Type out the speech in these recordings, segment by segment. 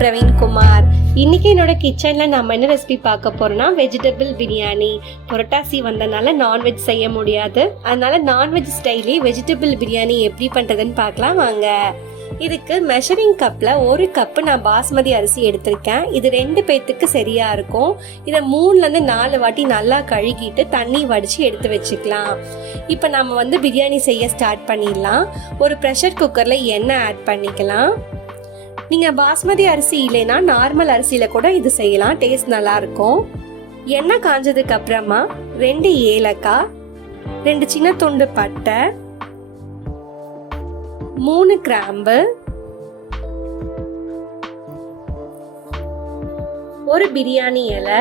பிரவீன்குமார். இன்னைக்கு என்னோட கிச்சன்ல நம்ம என்ன ரெசிபி பார்க்க போறோம்னா வெஜிடபிள் பிரியாணி. புரட்டாசி வந்தனால நான்வெஜ் செய்ய முடியாது, அதனால நான்வெஜ் ஸ்டைலே வெஜிடபிள் பிரியாணி எப்படி பண்றதுன்னு பார்க்கலாம் வாங்க. இதுக்கு மெஷரிங் கப்பில் 1 கப்பு நான் பாஸ்மதி அரிசி எடுத்திருக்கேன். இது 2 பேத்துக்கு சரியாக இருக்கும். இதை 3லேருந்து 4 வாட்டி நல்லா கழுகிட்டு தண்ணி வடித்து எடுத்து வச்சுக்கலாம். இப்போ நம்ம பிரியாணி செய்ய ஸ்டார்ட் பண்ணிடலாம். ஒரு ப்ரெஷர் குக்கரில் எண்ணெய் ஆட் பண்ணிக்கலாம். நீங்கள் பாஸ்மதி அரிசி இல்லைன்னா நார்மல் அரிசியில் கூட இது செய்யலாம், டேஸ்ட் நல்லாயிருக்கும். எண்ணெய் காஞ்சதுக்கு அப்புறமா 2 ஏலக்காய், 2 சின்ன துண்டு பட்டை, 3 கிராம்பு, 1 பிரியாணி இலை,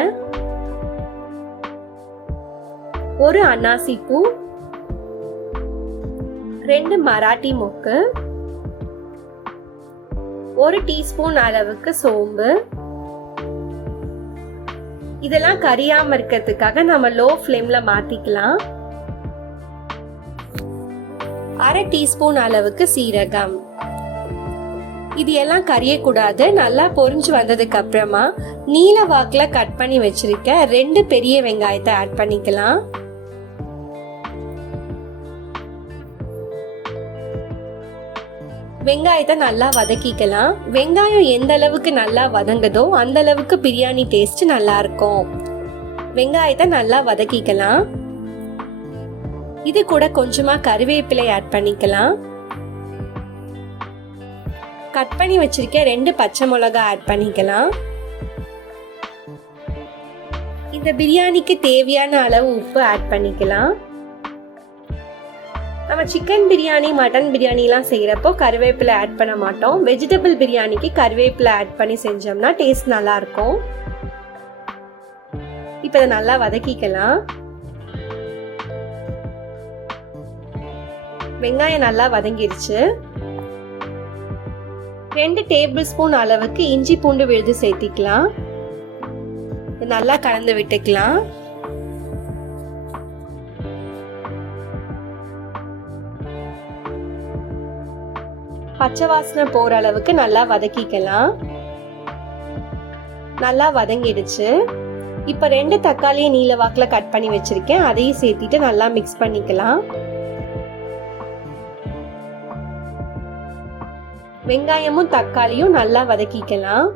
1 அன்னாசி பூ, 2 மராட்டி மொக்கு, 1 டீஸ்பூன் அளவுக்கு சோம்பு. இதெல்லாம் கரியாம இருக்கிறதுக்காக நம்ம லோ ஃப்ளேம்ல மாத்திக்கலாம். 1/2 டீஸ்பூன் அளவுக்கு சீரகம். இது எல்லாம் கரியக்கூடாது. நல்லா பொரிஞ்சு வந்ததுக்கு அப்புறமா நீல வாக்குல கட் பண்ணி வச்சிருக்க 2 பெரிய வெங்காயத்தை ஆட் பண்ணிக்கலாம். வெங்காயத்தை நல்லா வதக்கிக்கலாம். வெங்காயம் எந்த அளவுக்கு நல்லா வதங்குதோ அந்த அளவுக்கு பிரியாணி டேஸ்ட் நல்லா இருக்கும். வெங்காயத்தை நல்லா வதக்கிக்கலாம். இது கூட கொஞ்சமா கறிவேப்பிலை ஆட் பண்ணிக்கலாம். கட் பண்ணி வச்சிருக்க 2 பச்சை மிளகாய் ஆட் பண்ணிக்கலாம். இந்த பிரியாணிக்கு தேவையான அளவு உப்பு ஆட் பண்ணிக்கலாம். நம்ம சிக்கன் பிரியாணி, மட்டன் பிரியாணிலாம் செய்கிறப்போ கறிவேப்பிலை ஆட் பண்ண மாட்டோம். வெஜிடபிள் பிரியாணிக்கு கறிவேப்பிலை ஆட் பண்ணி செஞ்சோம்னா டேஸ்ட் நல்லா இருக்கும். இப்போ இதை நல்லா வதக்கிக்கலாம். வெங்காயம் நல்லா வதங்கிருச்சு. 2 டேபிள் ஸ்பூன் அளவுக்கு இஞ்சி பூண்டு விழுது சேர்த்திக்கலாம். நல்லா கலந்து விட்டுக்கலாம். பச்சை வாசனை போற அளவுக்கு நல்லா வதக்கிக்கலாம். நல்லா வதங்கிடுச்சு. இப்ப 2 தக்காளியை நீல வாக்குல கட் பண்ணி வச்சிருக்கேன், அதையும் சேர்த்திட்டு நல்லா மிக்ஸ் பண்ணிக்கலாம். வெங்காயமும் தக்காளியும் நல்லா வதக்கிக்கலாம்.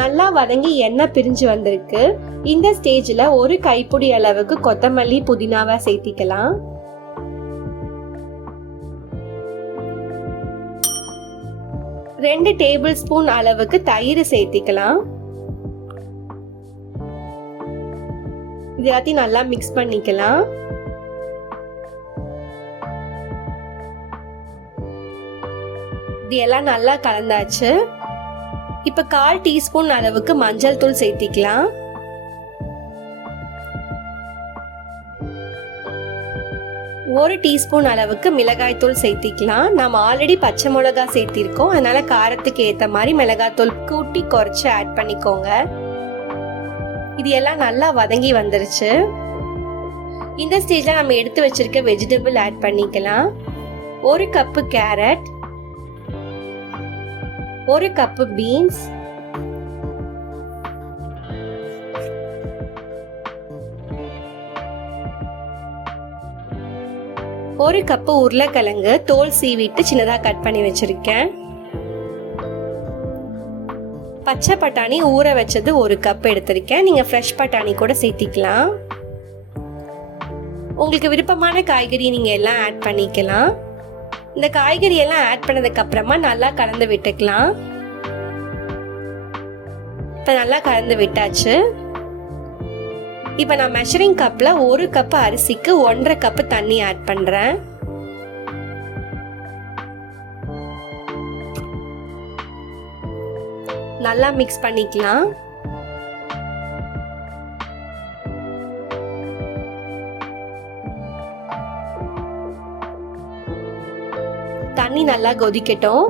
நல்லா வதங்கி எண்ணெய் பிரிஞ்சு வந்திருக்கு. இந்த ஸ்டேஜ்ல 1 கைப்பிடி அளவுக்கு கொத்தமல்லி, புதினாவை சேர்த்திக்கலாம். ரெண்டு டேபிள் ஸ்பூன் அளவுக்கு தயிர் சேர்த்திக்கலாம். இது எல்லாத்தையும் நல்லா மிக்ஸ் பண்ணிக்கலாம். இது எல்லாம் நல்லா கலந்தாச்சு. இப்ப 1/4 டீஸ்பூன் அளவுக்கு மஞ்சள் தூள் சேர்த்திக்கலாம். ஒரு டீஸ்பூன் அளவுக்கு மிளகாய் தூள் சேர்த்திக்கலாம். நம்ம ஆல்ரெடி பச்சை மிளகாய் சேர்த்திருக்கோம், அதனால காரத்துக்கு ஏத்த மாதிரி மிளகாய் தூள் கூட்டி குறைச்சு ஆட் பண்ணிக்கோங்க. இது எல்லாம் நல்லா வதங்கி வந்துருச்சு. இந்த ஸ்டேஜ்ல நம்ம எடுத்து வச்சிருக்க வெஜிடபிள் ஆட் பண்ணிக்கலாம். 1 cup carrot, 1 cup beans, 1 cup உருளைக்கிழங்கு தோல் சீவிட்டு சின்னதா கட் பண்ணி வச்சிருக்கேன். பச்சை பட்டாணி ஊற வச்சது 1 கப் எடுத்திருக்கேன். நீங்க ஃப்ரெஷ் பட்டாணி கூட சேர்த்திக்கலாம். உங்களுக்கு விருப்பமான காய்கறி நீங்க எல்லாம் ஆட் பண்ணிக்கலாம். இந்த காய்கறி எல்லாம் ஆட் பண்ணதுக்கு அப்புறமா நல்லா கலந்து விட்டுக்கலாம். இப்ப நல்லா கலந்து விட்டாச்சு. இப்ப நான் மெஷரிங் கப்ல 1 கப் அரிசிக்கு 1.5 கப் தண்ணி ஆட் பண்றேன். நல்லா மிக்ஸ் பண்ணிக்கலாம். தண்ணி நல்லா கொதிக்கட்டும்.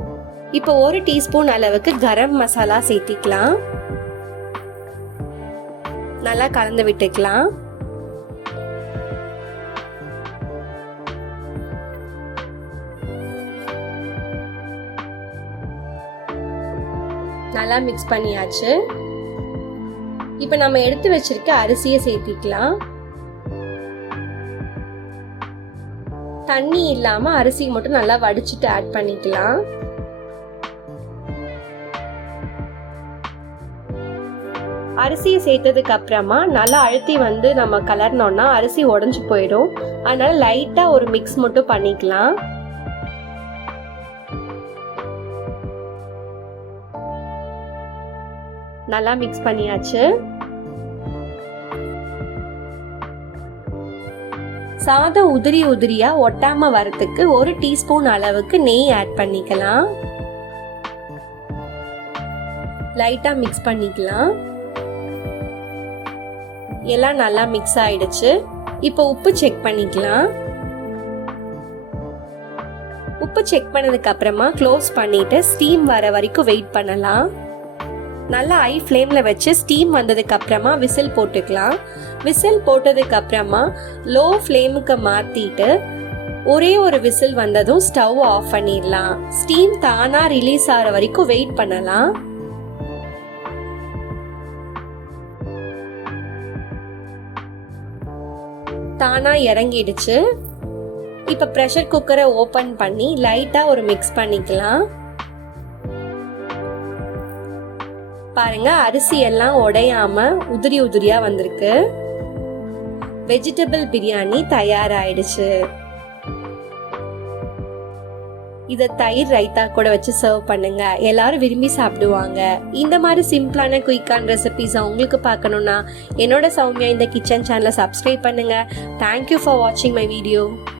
இப்போ 1 டீஸ்பூன் அளவுக்கு கரம் மசாலா சேர்த்திக்கலாம். நல்லா கலந்து விட்டுக்கலாம். நல்லா மிக்ஸ் பண்ணியாச்சு. இப்போ நம்ம எடுத்து வச்சிருக்க அரிசியை சேர்த்திக்கலாம். தண்ணி இல்லாம அரிசி மட்டும் நல்லா வடிச்சிட்டு ஆட் பண்ணிக்கலாம். அரிசியை சேர்த்ததுக்கு அப்புறமா நல்லா அழுத்தி நம்ம கலர்னோம்னா அரிசி உடைஞ்சு போயிடும். அதனால லைட்டா ஒரு மிக்ஸ் மட்டும் பண்ணிக்கலாம். நல்லா மிக்ஸ் பண்ணியாச்சு. சாதம் உதிரி உதிரியா ஒட்டாம வரதுக்கு 1 டீஸ்பூன் அளவுக்கு நெய் ஆட் பண்ணிக்கலாம். லைட்டா மிக்ஸ் பண்ணிக்கலாம். எல்லாம் நல்லா மிக்ஸ் ஆயிடுச்சு. இப்போ உப்பு செக் பண்ணிக்கலாம். உப்பு செக் பண்ணதுக்கு அப்புறமா க்ளோஸ் பண்ணிட்டு ஸ்டீம் வர வரைக்கும் வெயிட் பண்ணலாம். நல்லா ஹை ஃப்ளேம்ல வச்சு ஸ்டீம் வந்ததுக்கு அப்புறமா விசில் போட்டுக்கலாம். விசில் போட்டதுக்கு அப்புறமா லோ ஃப்ளேமுக்கு மாத்திட்டு ஒரே ஒரு விசில் வந்ததும் ஸ்டவ் ஆஃப் பண்ணிடலாம். ஸ்டீம் தானா ரிலீஸ் ஆகிற வரைக்கும் வெயிட் பண்ணலாம். தானா இறங்கிடுச்சு. இப்ப பிரஷர் குக்கரை ஓபன் பண்ணி லைட்டா ஒரு மிக்ஸ் பண்ணிக்கலாம். பாருங்க, அரிசி எல்லாம் உடையாம உதிரி உதிரியா வந்திருக்கு. வெஜிடபிள் பிரியாணி தயாராயிடுச்சு. இத தயிர் ரைத்தா கூட வச்சு சர்வ் பண்ணுங்க. எல்லாரும் விரும்பி சாப்பிடுவாங்க. இந்த மாதிரி சிம்பிளான குயிக்கான ரெசிபிஸ் உங்களுக்கு பார்க்கணும்னா என்னோட சௌமியா இந்த கிச்சன் சேனலை சப்ஸ்கிரைப் பண்ணுங்க. தேங்க்யூ ஃபார் வாட்சிங் மை வீடியோ.